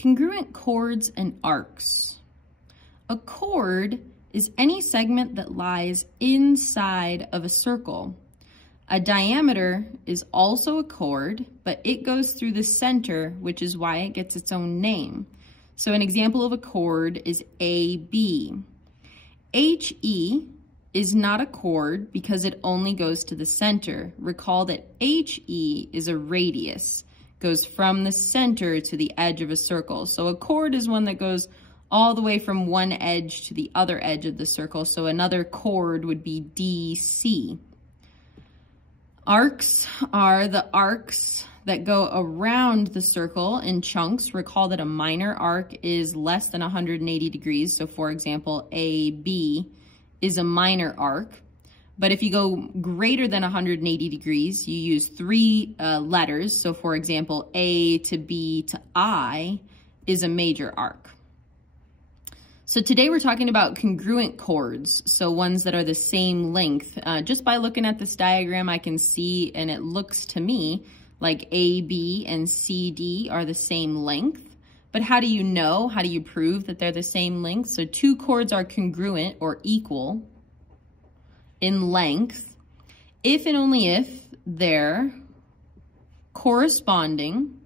Congruent chords and arcs. A chord is any segment that lies inside of a circle. A diameter is also a chord, but it goes through the center, which is why it gets its own name. So an example of a chord is AB. HE is not a chord because it only goes to the center. Recall that HE is a radius, goes from the center to the edge of a circle. So a chord is one that goes all the way from one edge to the other edge of the circle. So another chord would be DC. Arcs are the arcs that go around the circle in chunks. Recall that a minor arc is less than 180 degrees. So for example, AB is a minor arc. But if you go greater than 180 degrees, you use three letters. So for example, A to B to I is a major arc. So today we're talking about congruent chords, so ones that are the same length. Just by looking at this diagram, I can see, and it looks to me like AB and CD are the same length. But how do you know? How do you prove that they're the same length? So two chords are congruent or equal in length if and only if their corresponding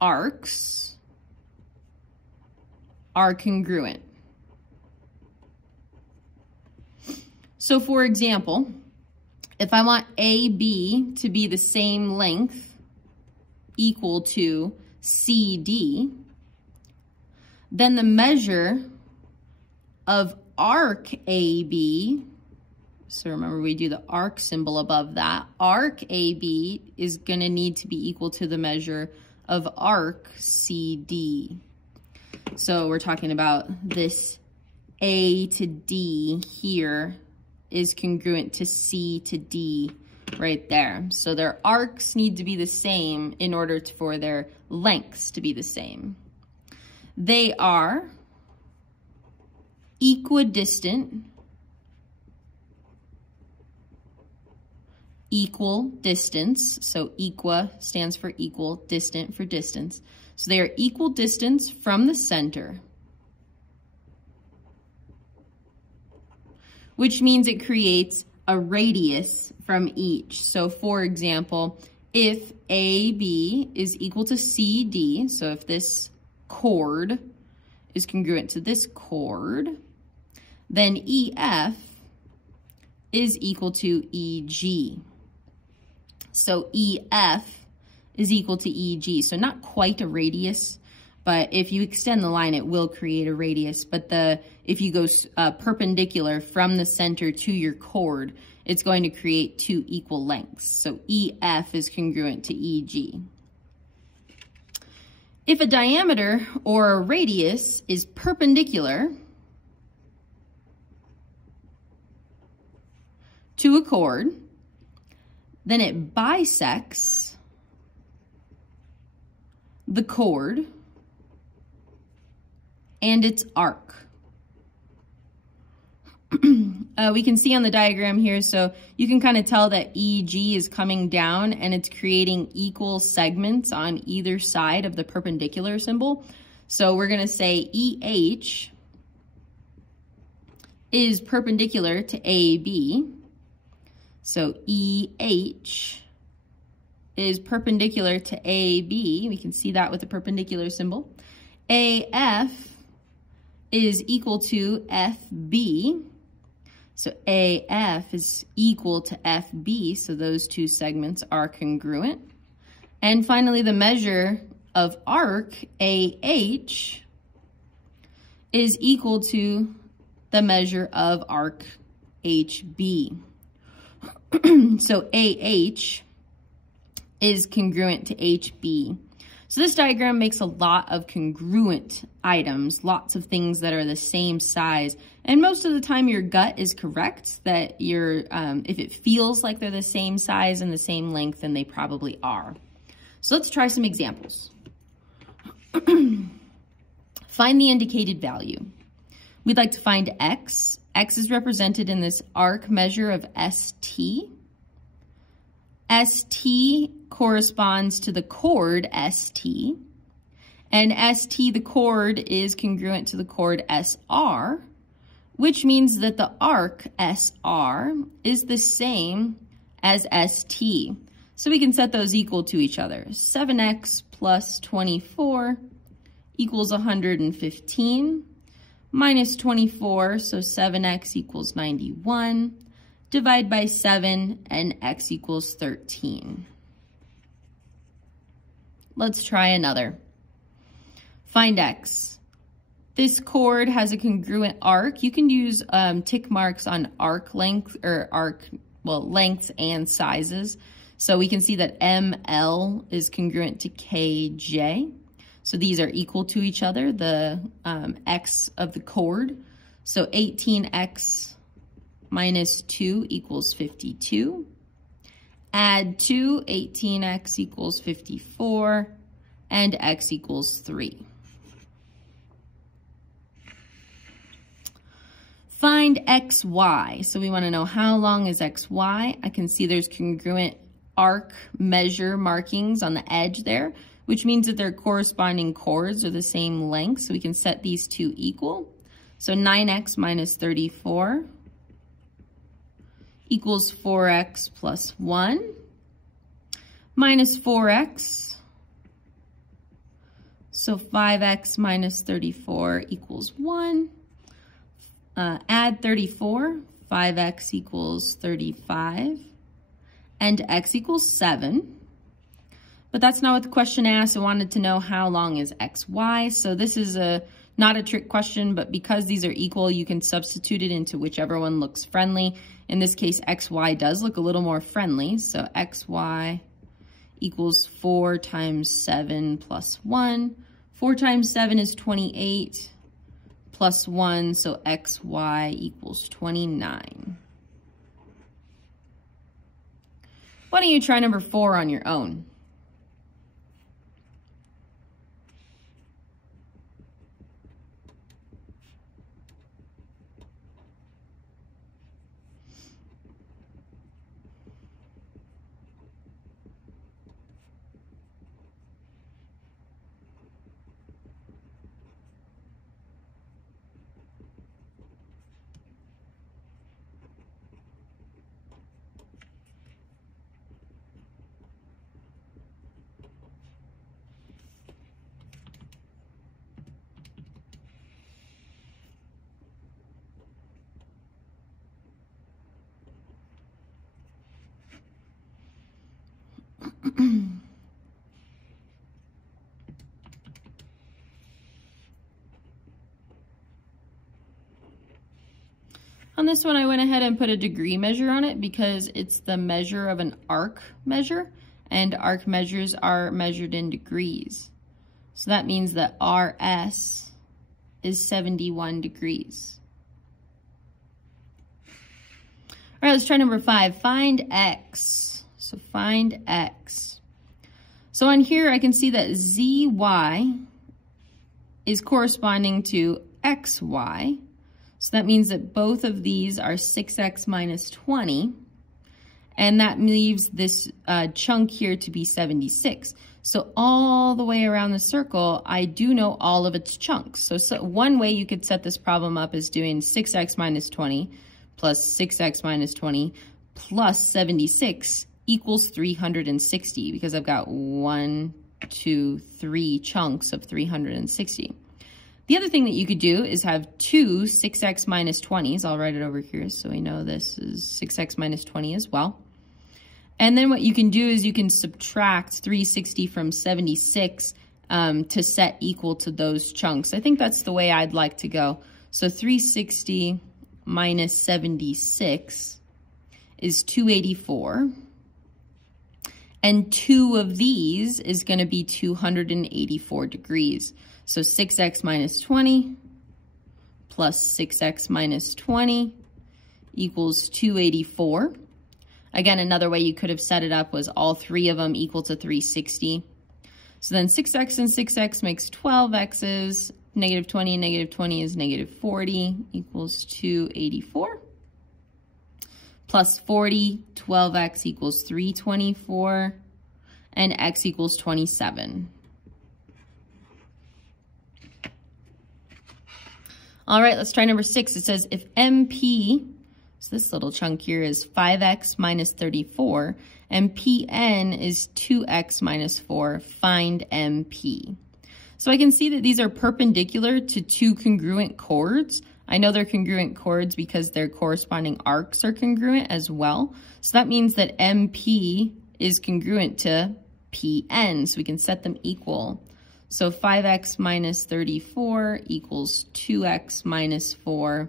arcs are congruent. So for example, if I want AB to be the same length equal to CD, then the measure of arc AB, so remember we do the arc symbol above that, arc AB is going to need to be equal to the measure of arc CD. So we're talking about this A to D here is congruent to C to D right there. So their arcs need to be the same in order for their lengths to be the same. They are equidistant, equal distance, so equa stands for equal, distant for distance. So they are equal distance from the center, which means it creates a radius from each. So for example, if AB is equal to CD, so if this chord is congruent to this chord, then EF is equal to EG. So EF is equal to EG. So not quite a radius, but if you extend the line, it will create a radius. But if you go perpendicular from the center to your chord, it's going to create two equal lengths. So EF is congruent to EG. If a diameter or a radius is perpendicular to a chord, then it bisects the chord and its arc. We can see on the diagram here, so you can kind of tell that EG is coming down and it's creating equal segments on either side of the perpendicular symbol. So we're going to say EH is perpendicular to AB. So EH is perpendicular to AB. We can see that with the perpendicular symbol. AF is equal to FB. So AF is equal to FB. So those two segments are congruent. And finally, the measure of arc, AH, is equal to the measure of arc HB. So AH is congruent to HB. So this diagram makes a lot of congruent items, lots of things that are the same size. And most of the time your gut is correct that if it feels like they're the same size and the same length, then they probably are. So let's try some examples. Find the indicated value. We'd like to find X. X is represented in this arc measure of ST. ST corresponds to the chord ST, and ST, the chord, is congruent to the chord SR, which means that the arc SR is the same as ST. So we can set those equal to each other. 7x plus 24 equals 115, minus 24, so 7x equals 91, divide by 7, and x equals 13. Let's try another. Find x. This chord has a congruent arc. You can use tick marks on arc length or lengths and sizes. So we can see that ML is congruent to KJ. So these are equal to each other, the x of the chord. So 18x minus 2 equals 52. Add 2, 18x equals 54, and x equals 3. Find xy. So we want to know how long is xy. I can see there's congruent arc measure markings on the edge there, which means that their corresponding chords are the same length. So we can set these two equal. So 9x minus 34 equals 4x plus 1 minus 4x. So 5x minus 34 equals 1. Add 34, 5x equals 35, and x equals 7. But that's not what the question asked. I wanted to know how long is xy. So this is not a trick question, but because these are equal, you can substitute it into whichever one looks friendly. In this case, xy does look a little more friendly. So xy equals 4 times 7 plus 1. 4 times 7 is 28. Plus 1, so xy equals 29. Why don't you try number 4 on your own? On this one, I went ahead and put a degree measure on it because it's the measure of an arc measure, and arc measures are measured in degrees. So that means that RS is 71 degrees. All right, let's try number 5. Find x. So find x. So on here, I can see that ZY is corresponding to XY. So that means that both of these are 6x minus 20. And that leaves this chunk here to be 76. So all the way around the circle, I do know all of its chunks. So one way you could set this problem up is doing 6x minus 20 plus 6x minus 20 plus 76 equals 360, because I've got 1, 2, 3 chunks of 360. The other thing that you could do is have two 6x minus 20s. I'll write it over here so we know this is 6x minus 20 as well. And then what you can do is you can subtract 360 from 76 to set equal to those chunks. I think that's the way I'd like to go. So 360 minus 76 is 284. And 2 of these is going to be 284 degrees. So 6x minus 20 plus 6x minus 20 equals 284. Again, another way you could have set it up was all 3 of them equal to 360. So then 6x and 6x makes 12x's. Negative 20 and negative 20 is negative 40 equals 284. Plus 40, 12x equals 324. and x equals 27. All right, let's try number 6. It says if MP, so this little chunk here is 5x minus 34, and Pn is 2x minus 4, find MP. So I can see that these are perpendicular to two congruent chords. I know they're congruent chords because their corresponding arcs are congruent as well. So that means that MP is congruent to Pn, so we can set them equal. So 5x minus 34 equals 2x minus 4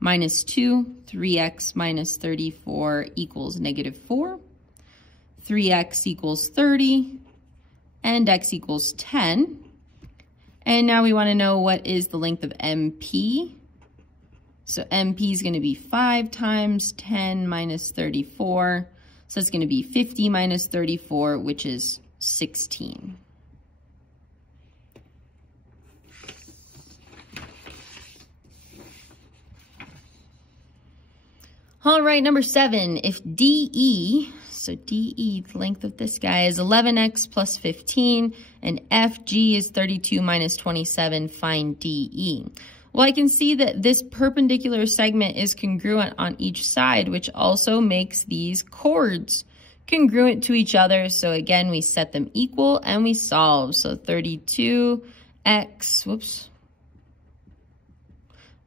minus 2. 3x minus 34 equals negative 4. 3x equals 30, and x equals 10. And now we want to know what is the length of MP. So MP is going to be 5 times 10 minus 34. So it's going to be 50 minus 34, which is 16. All right, number 7, if DE, so DE, the length of this guy is 11x plus 15, and FG is 32 minus 27, find DE. Well, I can see that this perpendicular segment is congruent on each side, which also makes these chords congruent to each other. So again, we set them equal and we solve. So 32x,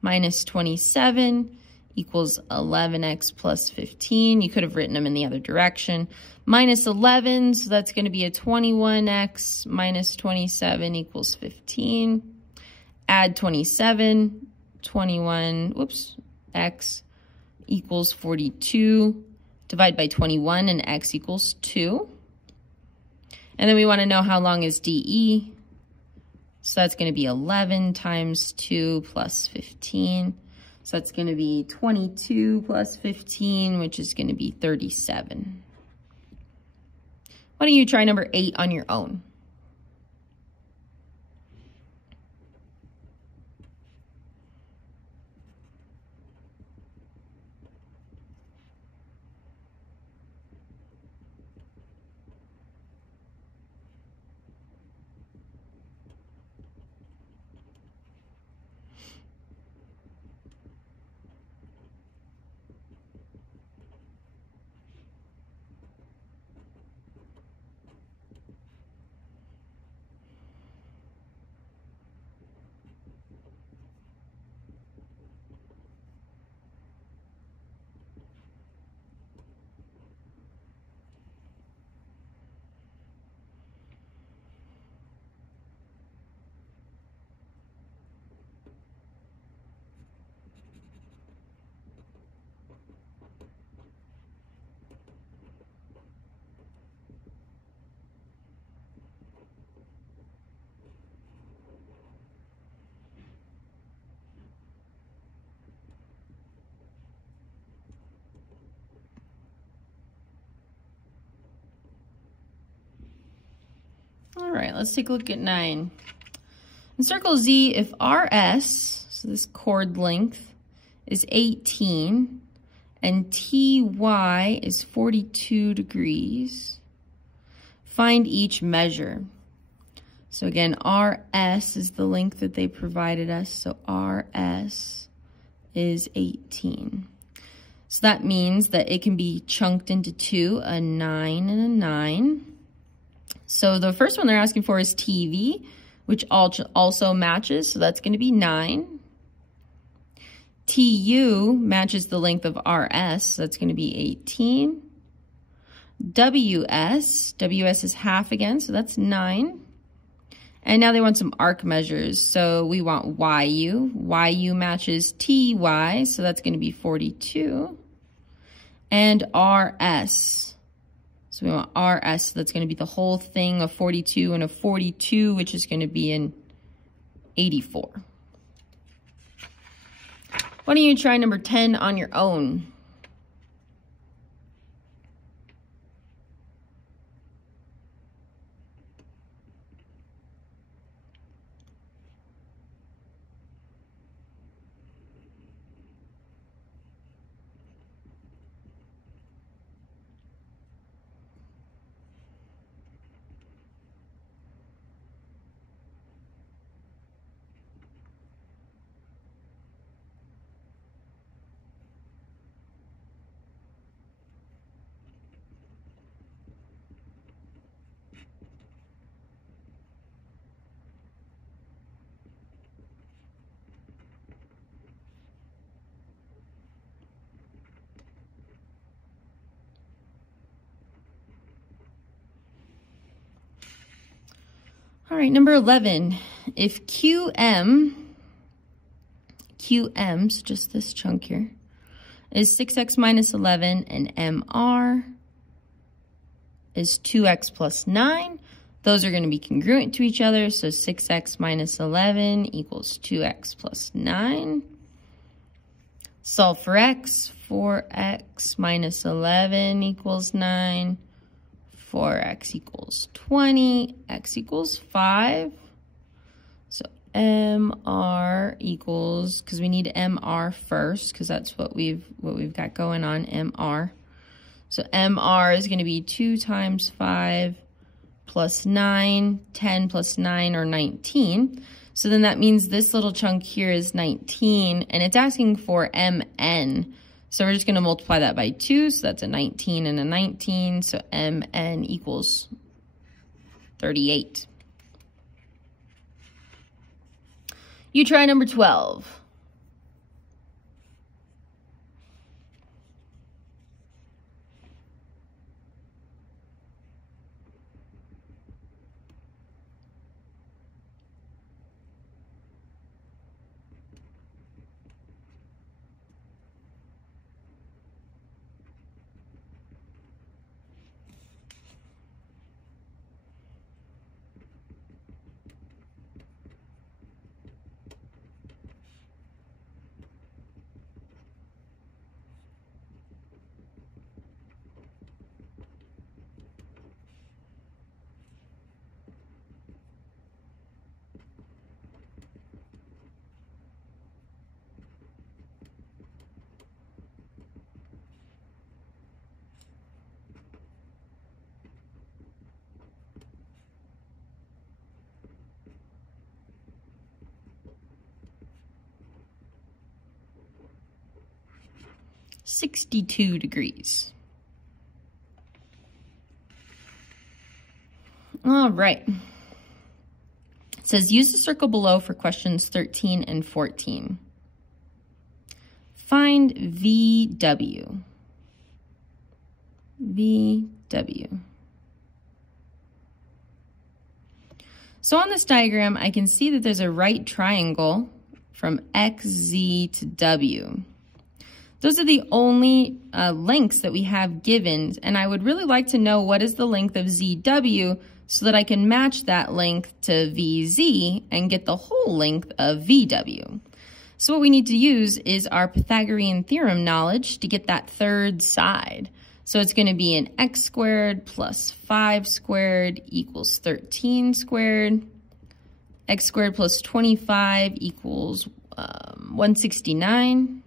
minus 27 equals 11x plus 15. You could have written them in the other direction. Minus 11, so that's going to be a 21x minus 27 equals 15. Add 27, 21, x equals 42. Divide by 21 and x equals 2. And then we want to know how long is DE. So that's going to be 11 times 2 plus 15. So that's going to be 22 plus 15, which is going to be 37. Why don't you try number 8 on your own? All right, let's take a look at 9. In circle Z, if RS, so this chord length, is 18, and TY is 42 degrees, find each measure. So again, RS is the length that they provided us, so RS is 18. So that means that it can be chunked into 2, a 9 and a 9. So the first one they're asking for is TV, which also matches, so that's going to be 9. TU matches the length of RS, so that's going to be 18. WS is half again, so that's 9. And now they want some arc measures, so we want YU. YU matches TY, so that's going to be 42. And RS. So we want RS, so that's going to be the whole thing of 42 and a 42, which is going to be an 84. Why don't you try number 10 on your own? All right, number 11, if QM, so just this chunk here, is 6x minus 11 and MR is 2x plus 9, those are going to be congruent to each other, so 6x minus 11 equals 2x plus 9. Solve for x, 4x minus 11 equals 9. 4x equals 20, x equals 5. So MR equals, because we need MR first, because that's what we've got going on, MR. So MR is going to be 2 times 5 plus 9, 10 plus 9 or 19. So then that means this little chunk here is 19, and it's asking for MN. So we're just going to multiply that by 2, so that's a 19 and a 19, so MN equals 38. You try number 12. (62 degrees). All right. It says use the circle below for questions 13 and 14. Find VW. VW. So on this diagram, I can see that there's a right triangle from XZ to W. Those are the only lengths that we have given, and I would really like to know what is the length of ZW so that I can match that length to VZ and get the whole length of VW. So what we need to use is our Pythagorean Theorem knowledge to get that third side. So it's going to be an x squared plus 5 squared equals 13 squared. X squared plus 25 equals 169.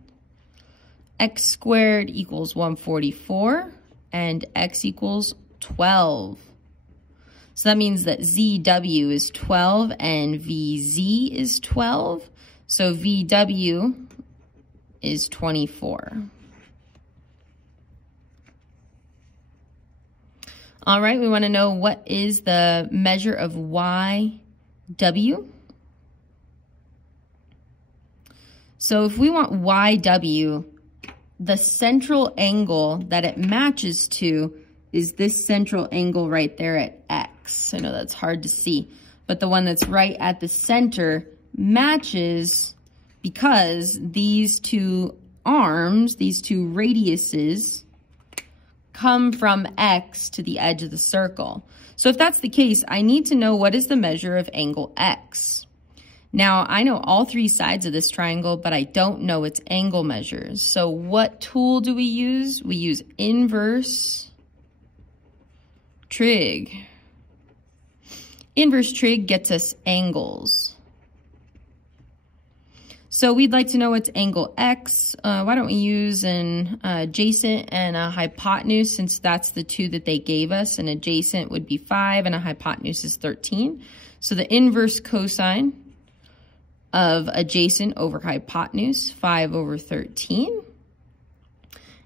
X squared equals 144, and x equals 12. So that means that ZW is 12 and VZ is 12. So VW is 24. All right, we want to know what is the measure of YW. So if we want YW, the central angle that it matches to is this central angle right there at X. I know that's hard to see, but the one that's right at the center matches because these two arms, these two radiuses, come from X to the edge of the circle. So if that's the case, I need to know what is the measure of angle X. Now, I know all three sides of this triangle, but I don't know its angle measures. So what tool do we use? We use inverse trig. Inverse trig gets us angles. So we'd like to know what's angle X. Why don't we use an adjacent and a hypotenuse, since that's the two that they gave us. An adjacent would be 5 and a hypotenuse is 13. So the inverse cosine of adjacent over hypotenuse, 5 over 13.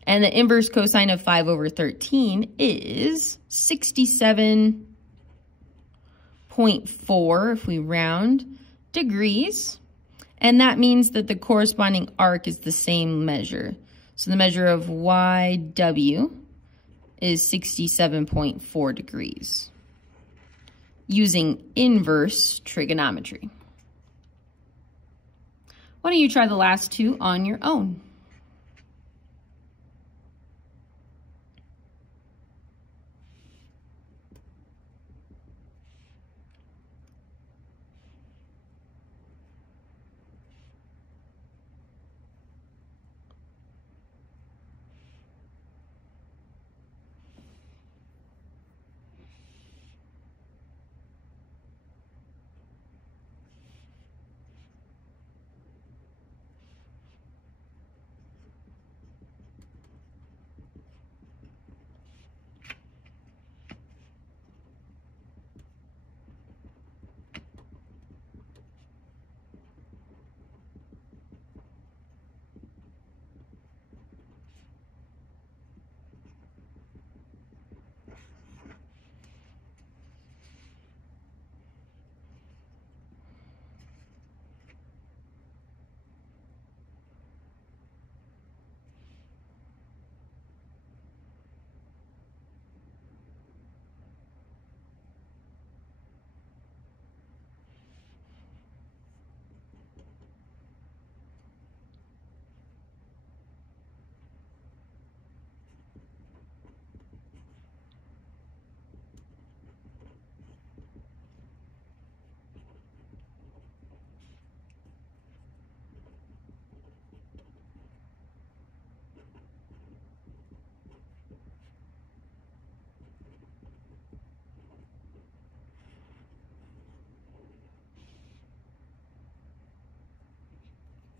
And the inverse cosine of 5 over 13 is 67.4 if we round degrees. And that means that the corresponding arc is the same measure. So the measure of YW is 67.4 degrees. using inverse trigonometry. Why don't you try the last two on your own?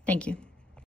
Thank you.